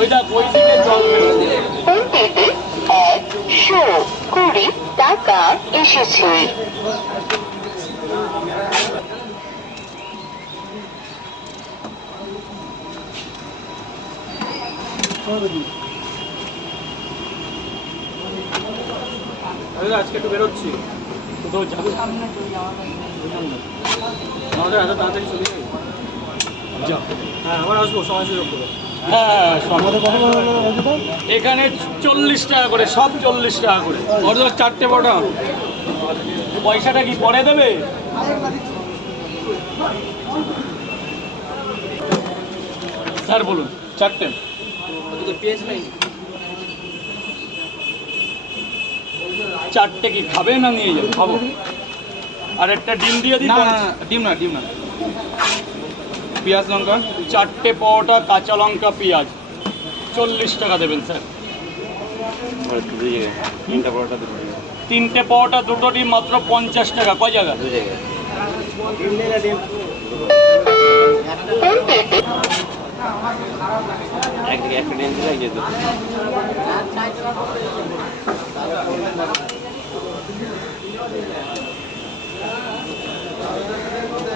ওই দেখ ওই জল বেরোচ্ছে। ফোন পেতে একশো কুড়ি টাকা এসেছে। আজকে একটু বেরোচ্ছি। কোথাও যাব? আমাদের এত তাড়াতাড়ি চলে যাবে? যা। হ্যাঁ আবার আসব সময় সুযোগ করে। হ্যাঁ এখানে চল্লিশ টাকা করে সব চল্লিশ টাকা করে। ওর চারটে বড়া। পয়সাটা কি পরে দেবে? স্যার বলুন চারটে। চারটে কি খাবে না নিয়ে যাবে? খাব। আর একটা ডিম দিয়ে দিই না না, না, ডিম না ডিম না। পেঁয়াজ লঙ্কা চারটে পাওয়াটা কাঁচা লঙ্কা পেঁয়াজ। চল্লিশ টাকা দেবেন স্যার। তিনটা পরোটা দুটো ডিম। তিনটে পাওয়াটা দুটো ডিম মাত্র পঞ্চাশ টাকা। কয় জায়গা দু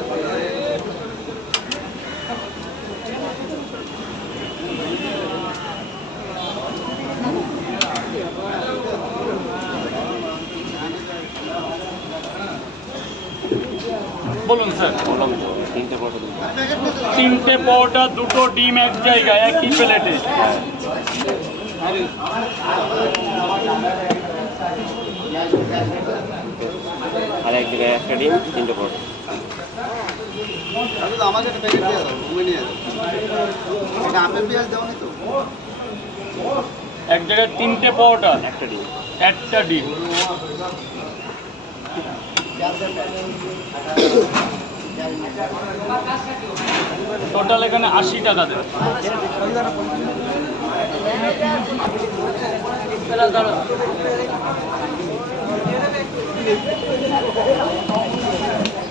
একটা বলুন স্যার। বললাম তো তিনটে পরোটা দুটো তিনটে পাওয়াটা দুটো ডিম এক জায়গায় একই প্লেটে। আর একদিকে একটা ডিম তিনটে পরোটা। আমাকে প্যাকেট দিয়ে দাও নিয়ে এটা আপেল পেঁয়াজ দেওয়া তো? এক জায়গায় তিনটে পাওয়াটা একটা ডিম। একটা ডিম। টোটাল এখানে আশি টাকা দেবে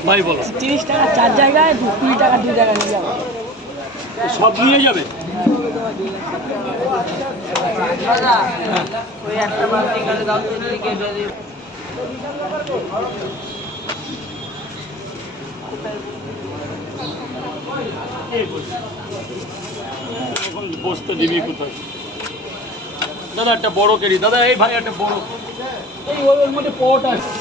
ভাই বলো। তিরিশ টাকা চার জায়গায় দু কুড়ি টাকা দু জায়গায় নিয়ে যাব সব নিয়ে যাবে? এখন বসতে দিবি কোথায় দাদা, একটা বড় কেরি দাদা, এই ভাই, একটা বড়। এই ওর মধ্যে পট আছে।